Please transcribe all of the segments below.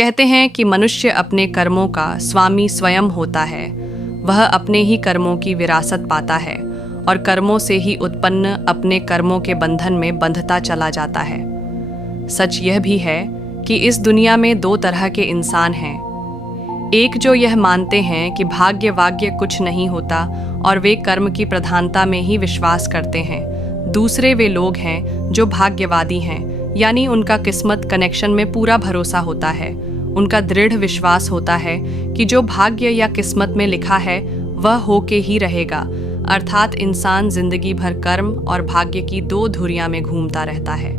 कहते हैं कि मनुष्य अपने कर्मों का स्वामी स्वयं होता है। वह अपने ही कर्मों की विरासत पाता है और कर्मों से ही उत्पन्न अपने कर्मों के बंधन में बंधता चला जाता है। सच यह भी है कि इस दुनिया में दो तरह के इंसान हैं। एक जो यह मानते हैं कि भाग्य वाग्य कुछ नहीं होता और वे कर्म की प्रधानता में ही विश्वास करते हैं। दूसरे वे लोग हैं जो भाग्यवादी हैं, यानी उनका किस्मत कनेक्शन में पूरा भरोसा होता है। उनका दृढ़ विश्वास होता है कि जो भाग्य या किस्मत में लिखा है वह होके ही रहेगा। अर्थात इंसान जिंदगी भर कर्म और भाग्य की दो धुरियां में घूमता रहता है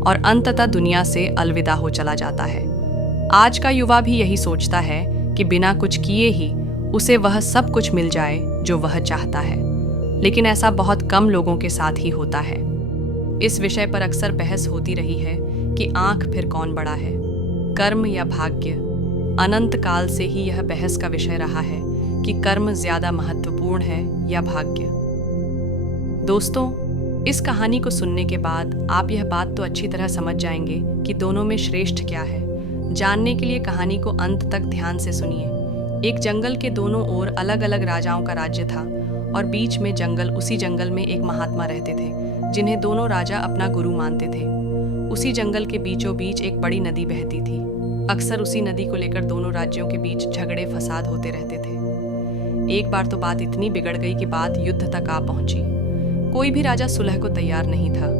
और अंततः दुनिया से अलविदा हो चला जाता है। आज का युवा भी यही सोचता है कि बिना कुछ किए ही उसे वह सब कुछ मिल जाए जो वह चाहता है, लेकिन ऐसा बहुत कम लोगों के साथ ही होता है। इस विषय पर अक्सर बहस होती रही है कि आंख फिर कौन बड़ा है, कर्म या भाग्य। अनंत काल से ही यह बहस का विषय रहा है कि कर्म ज्यादा महत्वपूर्ण है या भाग्य। दोस्तों, इस कहानी को सुनने के बाद आप यह बात तो अच्छी तरह समझ जाएंगे कि दोनों में श्रेष्ठ क्या है। जानने के लिए कहानी को अंत तक ध्यान से सुनिए। एक जंगल के दोनों ओर अलग अलग राजाओं का राज्य था और बीच में जंगल, उसी जंगल में एक महात्मा रहते थे जिन्हें दोनों राजा अपना गुरु मानते थे। उसी जंगल के बीचों बीच एक बड़ी नदी बहती थी। अक्सर उसी नदी को लेकर दोनों राज्यों के बीच झगड़े फसाद होते रहते थे। एक बार तो बात इतनी बिगड़ गई कि बात युद्ध तक आ पहुंची। कोई भी राजा सुलह को तैयार नहीं था,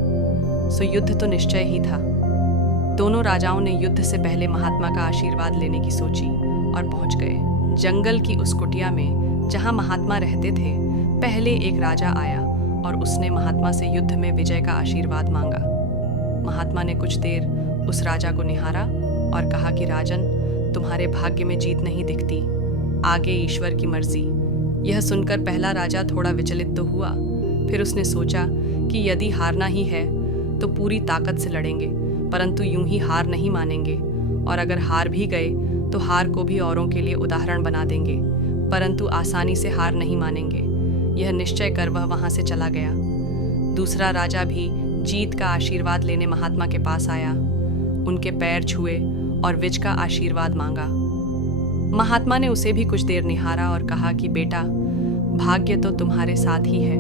सो युद्ध तो निश्चय ही था। दोनों राजाओं ने युद्ध से पहले महात्मा का आशीर्वाद लेने की सोची और पहुंच गए। जंगल की उस कुटिया में जहां महात्मा रहते थे, पहले एक राजा आया और उसने महात्मा से युद्ध में विजय का आशीर्वाद मांगा। महात्मा ने कुछ देर उस राजा को निहारा और कहा कि राजन, तुम्हारे भाग्य में जीत नहीं दिखती, आगे ईश्वर की मर्जी। यह सुनकर पहला राजा थोड़ा विचलित तो हुआ, फिर उसने सोचा कि यदि हारना ही है तो पूरी ताकत से लड़ेंगे, परंतु यूं ही हार नहीं मानेंगे, और अगर हार भी गए तो हार को भी औरों के लिए उदाहरण बना देंगे, परंतु आसानी से हार नहीं मानेंगे। यह निश्चय कर वह वहां से चला गया। दूसरा राजा भी जीत का आशीर्वाद लेने महात्मा के पास आया, उनके पैर छुए और विजय का आशीर्वाद मांगा। महात्मा ने उसे भी कुछ देर निहारा और कहा कि बेटा, भाग्य तो तुम्हारे साथ ही है।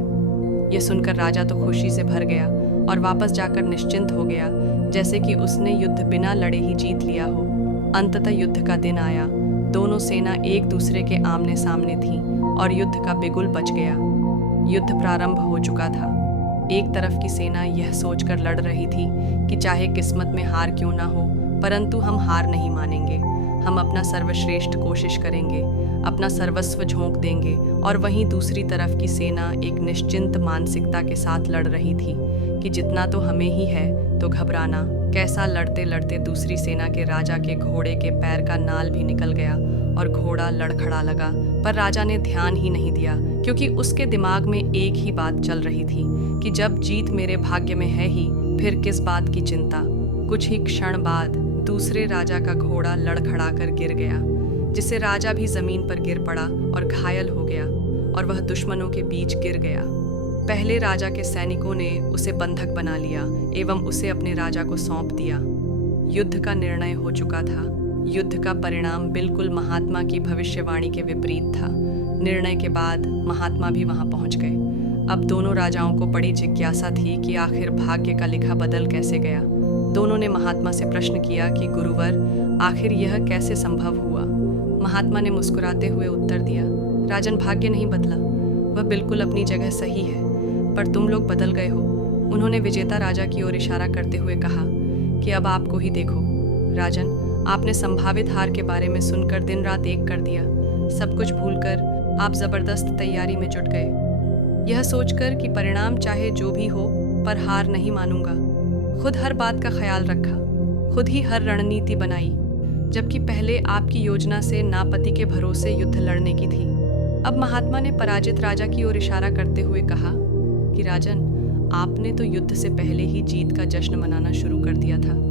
यह सुनकर राजा तो खुशी से भर गया और वापस जाकर निश्चिंत हो गया, जैसे कि उसने युद्ध बिना लड़े ही जीत लिया हो। अंततः युद्ध का दिन आया। दोनों सेना एक दूसरे के आमने सामने थी और युद्ध का बिगुल बच गया। युद्ध प्रारंभ हो चुका था। एक तरफ की सेना यह सोचकर लड़ रही थी कि चाहे किस्मत में हार क्यों ना हो, परंतु हम हार नहीं मानेंगे, हम अपना सर्वश्रेष्ठ कोशिश करेंगे, अपना सर्वस्व झोंक देंगे। और वहीं दूसरी तरफ की सेना एक निश्चिंत मानसिकता के साथ लड़ रही थी कि जितना तो हमें ही है तो घबराना कैसा। लड़ते लड़ते दूसरी सेना के राजा के घोड़े के पैर का नाल भी निकल गया और घोड़ा लड़खड़ा लगा, पर राजा ने ध्यान ही नहीं दिया, क्योंकि उसके दिमाग में एक ही बात चल रही थी कि जब जीत मेरे भाग्य में है ही, फिर किस बात की चिंता। कुछ ही क्षण बाद दूसरे राजा का घोड़ा लड़खड़ा कर गिर गया, जिससे राजा भी जमीन पर गिर पड़ा और घायल हो गया और वह दुश्मनों के बीच गिर गया। पहले राजा के सैनिकों ने उसे बंधक बना लिया एवं उसे अपने राजा को सौंप दिया। युद्ध का निर्णय हो चुका था। युद्ध का परिणाम बिल्कुल महात्मा की भविष्यवाणी के विपरीत था। निर्णय के बाद महात्मा भी वहां पहुंच गए। अब दोनों राजाओं को बड़ी जिज्ञासा थी कि आखिर भाग्य का लिखा बदल कैसे गया। दोनों ने महात्मा से प्रश्न किया कि गुरुवर, आखिर यह कैसे संभव हुआ। महात्मा ने मुस्कुराते हुए उत्तर दिया, राजन, भाग्य नहीं बदला, वह बिल्कुल अपनी जगह सही है, पर तुम लोग बदल गए हो। उन्होंने विजेता राजा की ओर इशारा करते हुए कहा कि अब आपको ही देखो। राजन, आपने संभावित हार के बारे में सुनकर दिन रात एक कर दिया। सब कुछ भूलकर आप जबरदस्त तैयारी में जुट गए, यह सोचकर कि परिणाम चाहे जो भी हो पर हार नहीं मानूंगा। खुद हर बात का ख्याल रखा, खुद ही हर रणनीति बनाई, जबकि पहले आपकी योजना से नापति के भरोसे युद्ध लड़ने की थी। अब महात्मा ने पराजित राजा की ओर इशारा करते हुए कहा कि राजन, आपने तो युद्ध से पहले ही जीत का जश्न मनाना शुरू कर दिया था।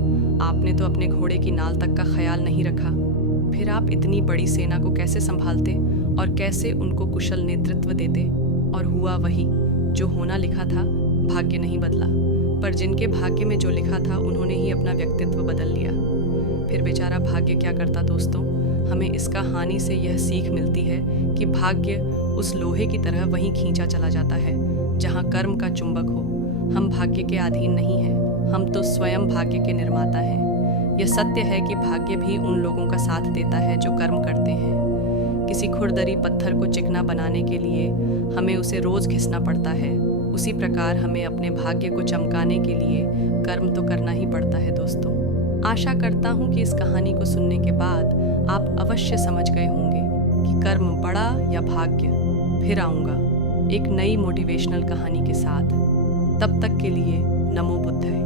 आपने तो अपने घोड़े की नाल तक का ख्याल नहीं रखा। फिर आप इतनी बड़ी सेना को कैसे संभालते और कैसे उनको कुशल नेतृत्व देते। और हुआ वही जो होना लिखा था। भाग्य नहीं बदला, पर जिनके भाग्य में जो लिखा था उन्होंने ही अपना व्यक्तित्व बदल लिया। फिर बेचारा भाग्य क्या करता दोस्तों? हमें इस कहानी से यह सीख मिलती है कि भाग्य उस लोहे की तरह वहीं खींचा चला जाता है जहाँ कर्म का चुंबक हो। हम भाग्य के अधीन नहीं हैं, हम तो स्वयं भाग्य के निर्माता हैं। यह सत्य है कि भाग्य भी उन लोगों का साथ देता है जो कर्म करते हैं। किसी खुरदरी पत्थर को चिकना बनाने के लिए हमें उसे रोज घिसना पड़ता है, उसी प्रकार हमें अपने भाग्य को चमकाने के लिए कर्म तो करना ही पड़ता है दोस्तों। आशा करता हूँ कि इस कहानी को सुनने के बाद आप अवश्य समझ गए होंगे कि कर्म बड़ा या भाग्य। फिर आऊँगा एक नई मोटिवेशनल कहानी के साथ। तब तक के लिए नमो बुद्धाय।